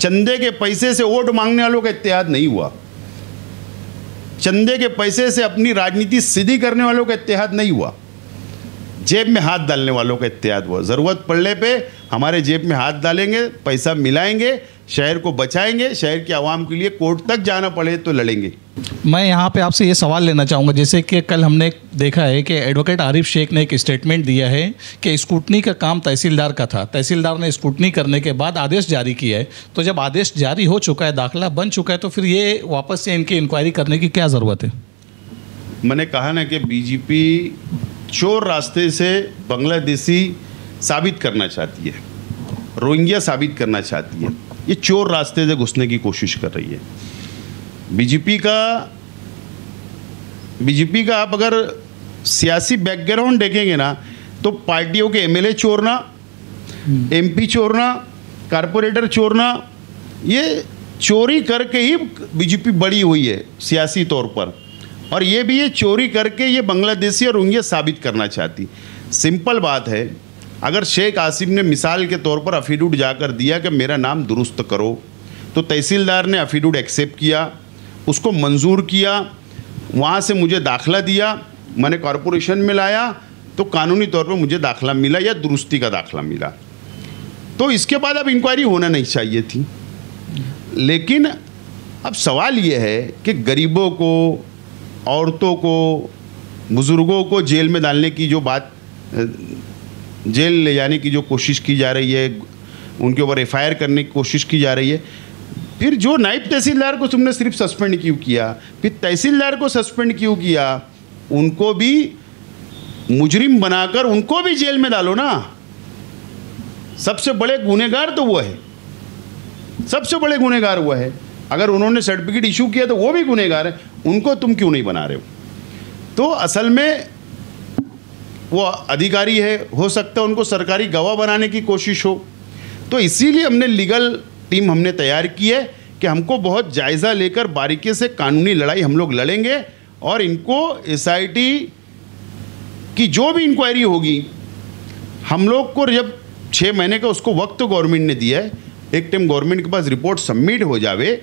चंदे के पैसे से वोट मांगने वालों का इत्तेहाद नहीं हुआ, चंदे के पैसे से अपनी राजनीति सीधी करने वालों का इत्तेहाद नहीं हुआ। जेब में हाथ डालने वालों का इत्याद हुआ। ज़रूरत पड़ने पे हमारे जेब में हाथ डालेंगे, पैसा मिलाएंगे, शहर को बचाएंगे, शहर की आवाम के लिए कोर्ट तक जाना पड़े तो लड़ेंगे। मैं यहाँ पे आपसे ये सवाल लेना चाहूँगा, जैसे कि कल हमने देखा है कि एडवोकेट आरिफ शेख ने एक स्टेटमेंट दिया है कि स्कूटनी का काम तहसीलदार का था, तहसीलदार ने स्कूटनी करने के बाद आदेश जारी किया है, तो जब आदेश जारी हो चुका है, दाखिला बन चुका है, तो फिर ये वापस से इनकी इंक्वायरी करने की क्या ज़रूरत है? मैंने कहा ना कि बीजेपी चोर रास्ते से बांग्लादेशी साबित करना चाहती है, रोहिंग्या साबित करना चाहती है, ये चोर रास्ते से घुसने की कोशिश कर रही है। बीजेपी का आप अगर सियासी बैकग्राउंड देखेंगे ना, तो पार्टियों के एमएलए चोरना, एमपी चोरना, कारपोरेटर चोरना, ये चोरी करके ही बीजेपी बड़ी हुई है सियासी तौर पर। और ये भी ये चोरी करके ये बांग्लादेशी और रोहिंग्या साबित करना चाहती। सिंपल बात है, अगर शेख आसिम ने मिसाल के तौर पर अफिडेविट जाकर दिया कि मेरा नाम दुरुस्त करो, तो तहसीलदार ने अफिडेविट एक्सेप्ट किया, उसको मंजूर किया, वहाँ से मुझे दाखला दिया, मैंने कॉरपोरेशन में लाया, तो कानूनी तौर पर मुझे दाखला मिला या दुरुस्ती का दाखला मिला। तो इसके बाद अब इंक्वायरी होना नहीं चाहिए थी। लेकिन अब सवाल ये है कि गरीबों को, औरतों को, बुज़ुर्गों को जेल में डालने की जो बात, जेल ले जाने की जो कोशिश की जा रही है, उनके ऊपर एफआईआर करने की कोशिश की जा रही है, फिर जो नायब तहसीलदार को तुमने सिर्फ सस्पेंड क्यों किया, फिर तहसीलदार को सस्पेंड क्यों किया, उनको भी मुजरिम बनाकर उनको भी जेल में डालो ना। सबसे बड़े गुनहगार तो वो है, सबसे बड़े गुनहगार वो है। अगर उन्होंने सर्टिफिकेट इशू किया तो वो भी गुनहगार है, उनको तुम क्यों नहीं बना रहे हो? तो असल में वो अधिकारी है, हो सकता है उनको सरकारी गवाह बनाने की कोशिश हो। तो इसीलिए हमने लीगल टीम हमने तैयार की है कि हमको बहुत जायज़ा लेकर बारीकी से कानूनी लड़ाई हम लोग लड़ेंगे, और इनको एसआईटी की जो भी इंक्वायरी होगी, हम लोग को जब 6 महीने का उसको वक्त तो गवर्नमेंट ने दिया है, एक टाइम गवर्नमेंट के पास रिपोर्ट सबमिट हो जावे,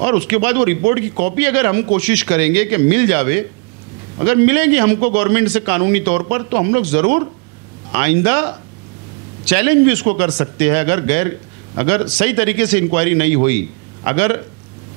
और उसके बाद वो रिपोर्ट की कॉपी अगर हम कोशिश करेंगे कि मिल जावे, अगर मिलेंगी हमको गवर्नमेंट से कानूनी तौर पर, तो हम लोग ज़रूर आइंदा चैलेंज भी उसको कर सकते हैं। अगर सही तरीके से इंक्वायरी नहीं हुई, अगर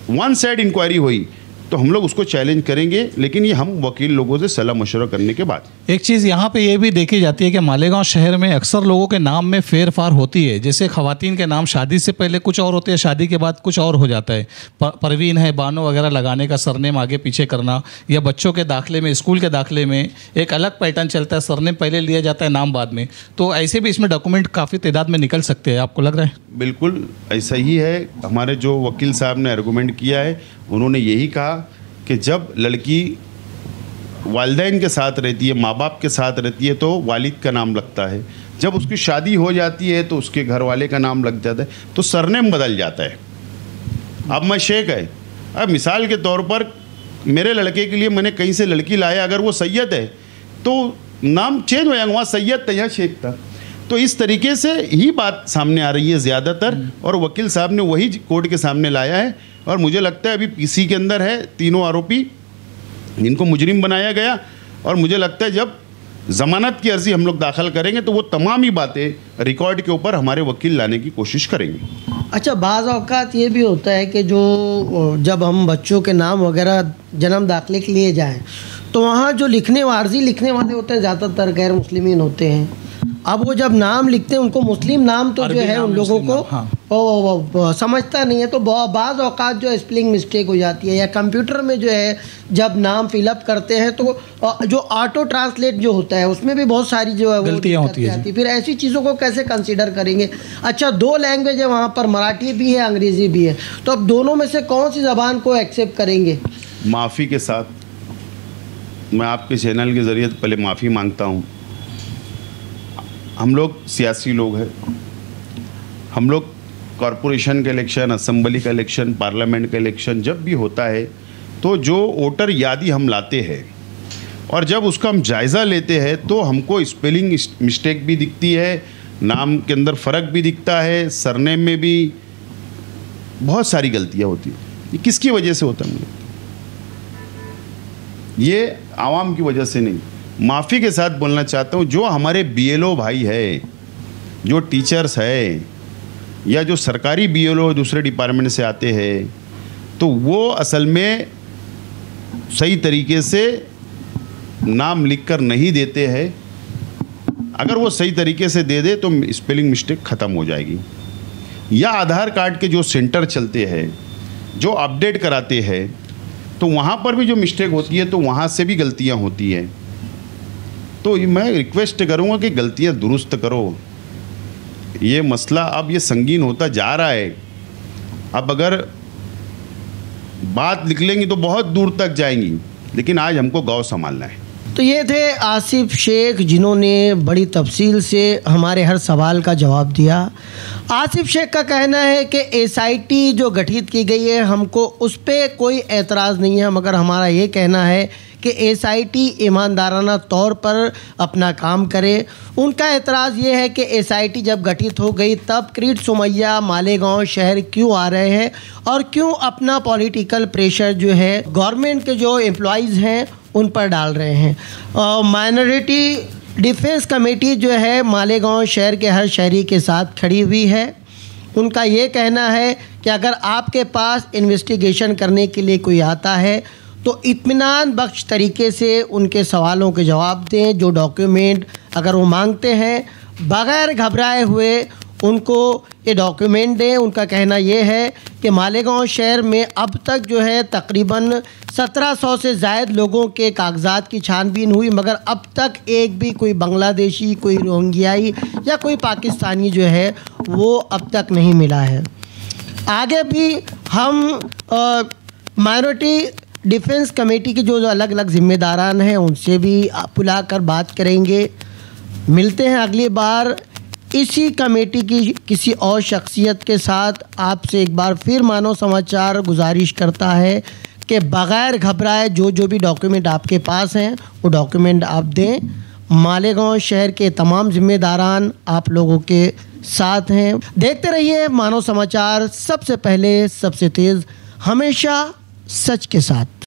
वन साइड इंक्वायरी हुई, तो हम लोग उसको चैलेंज करेंगे, लेकिन ये हम वकील लोगों से सलाह मशवरा करने के बाद। एक चीज़ यहाँ पे ये भी देखी जाती है कि मालेगांव शहर में अक्सर लोगों के नाम में फेर फार होती है। जैसे ख़वातीन के नाम शादी से पहले कुछ और होते हैं, शादी के बाद कुछ और हो जाता है। परवीन है, बानो वगैरह लगाने का सरनेम आगे पीछे करना, या बच्चों के दाखिले में, स्कूल के दाखिले में एक अलग पैटर्न चलता है, सरनेम पहले लिया जाता है, नाम बाद में। तो ऐसे भी इसमें डॉक्यूमेंट काफ़ी तादाद में निकल सकते हैं, आपको लग रहा है? बिल्कुल ऐसा ही है। हमारे जो वकील साहब ने आर्गूमेंट किया है, उन्होंने यही कहा कि जब लड़की वालिदैन के साथ रहती है, माँ बाप के साथ रहती है, तो वालिद का नाम लगता है। जब उसकी शादी हो जाती है तो उसके घर वाले का नाम लग जाता है, तो सरनेम बदल जाता है। अब मैं शेख है, अब मिसाल के तौर पर मेरे लड़के के लिए मैंने कहीं से लड़की लाया, अगर वो सैयद है तो नाम चेंज हो जाएगा, वहाँ सैयद था, यहाँ शेख था। तो इस तरीके से ही बात सामने आ रही है ज़्यादातर, और वकील साहब ने वही कोर्ट के सामने लाया है। और मुझे लगता है अभी पीसी के अंदर है तीनों आरोपी, इनको मुजरिम बनाया गया, और मुझे लगता है जब ज़मानत की अर्जी हम लोग दाखिल करेंगे तो वो तमाम ही बातें रिकॉर्ड के ऊपर हमारे वकील लाने की कोशिश करेंगे। अच्छा, बाज़ औक़ात ये भी होता है कि जो जब हम बच्चों के नाम वगैरह जन्म दाखिले के लिए जाएं, तो वहाँ जो अर्जी लिखने वाले होते हैं ज़्यादातर गैर मुस्लिमीन होते हैं। अब वो जब नाम लिखते हैं, उनको मुस्लिम नाम तो जो है उन लोगों को वो समझता नहीं है, तो बाज़ औक़ात जो स्पेलिंग मिस्टेक हो जाती है, या कंप्यूटर में जो है जब नाम फिलअप करते हैं तो जो ऑटो ट्रांसलेट जो होता है उसमें भी बहुत सारी जो है वो गलतियाँ होती है। फिर ऐसी चीज़ों को कैसे कंसीडर करेंगे? अच्छा, 2 लैंग्वेज है वहाँ पर, मराठी भी है, अंग्रेज़ी भी है, तो अब दोनों में से कौन सी ज़बान को एक्सेप्ट करेंगे? माफ़ी के साथ मैं आपके चैनल के ज़रिए पहले माफ़ी मांगता हूँ। हम लोग सियासी लोग हैं, हम लोग कॉरपोरेशन का इलेक्शन, असेंबली का इलेक्शन, पार्लियामेंट का इलेक्शन जब भी होता है, तो जो वोटर यादी हम लाते हैं और जब उसका हम जायज़ा लेते हैं, तो हमको स्पेलिंग मिस्टेक भी दिखती है, नाम के अंदर फ़र्क भी दिखता है, सरनेम में भी बहुत सारी गलतियाँ होती हैं। ये किसकी वजह से होता है? ये आवाम की वजह से नहीं, माफ़ी के साथ बोलना चाहता हूँ, जो हमारे बीएलओ भाई है, जो टीचर्स है, या जो सरकारी बीएलओ दूसरे डिपार्टमेंट से आते हैं, तो वो असल में सही तरीके से नाम लिखकर नहीं देते हैं। अगर वो सही तरीके से दे दे तो स्पेलिंग मिस्टेक ख़त्म हो जाएगी। या आधार कार्ड के जो सेंटर चलते हैं, जो अपडेट कराते हैं, तो वहाँ पर भी जो मिस्टेक होती है तो वहाँ से भी गलतियाँ होती हैं। तो मैं रिक्वेस्ट करूँगा कि गलतियाँ दुरुस्त करो। ये मसला अब ये संगीन होता जा रहा है। अब अगर बात निकलेंगी तो बहुत दूर तक जाएंगी, लेकिन आज हमको गाँव संभालना है। तो ये थे आसिफ शेख, जिन्होंने बड़ी तफसील से हमारे हर सवाल का जवाब दिया। आसिफ शेख का कहना है कि एसआईटी जो गठित की गई है, हमको उस पर कोई एतराज़ नहीं है, मगर हमारा ये कहना है कि एसआईटी ईमानदाराना तौर पर अपना काम करे। उनका एतराज़ ये है कि एसआईटी जब गठित हो गई तब किरीट सोमैया मालेगांव शहर क्यों आ रहे हैं और क्यों अपना पॉलिटिकल प्रेशर जो है गवर्नमेंट के जो एम्प्लॉइज़ हैं उन पर डाल रहे हैं। माइनॉरिटी डिफेंस कमेटी जो है मालेगांव शहर के हर शहरी के साथ खड़ी हुई है। उनका ये कहना है कि अगर आपके पास इन्वेस्टिगेशन करने के लिए कोई आता है तो इत्मीनान बख्श तरीके से उनके सवालों के जवाब दें। जो डॉक्यूमेंट अगर वो मांगते हैं बग़ैर घबराए हुए उनको ये डॉक्यूमेंट दें। उनका कहना ये है कि मालेगांव शहर में अब तक जो है तकरीबन 1700 से ज़ायद लोगों के कागजात की छानबीन हुई, मगर अब तक एक भी कोई बांग्लादेशी, कोई रोहिंग्याई या कोई पाकिस्तानी जो है वो अब तक नहीं मिला है। आगे भी हम माइनॉरिटी डिफेंस कमेटी के जो अलग अलग ज़िम्मेदारान हैं उनसे भी बुलाकर बात करेंगे। मिलते हैं अगली बार इसी कमेटी की किसी और शख्सियत के साथ। आपसे एक बार फिर मानव समाचार गुजारिश करता है कि बग़ैर घबराए जो भी डॉक्यूमेंट आपके पास हैं वो डॉक्यूमेंट आप दें। मालेगांव शहर के तमाम ज़िम्मेदारान आप लोगों के साथ हैं। देखते रहिए मानव समाचार, सबसे पहले सबसे तेज़, हमेशा सच के साथ।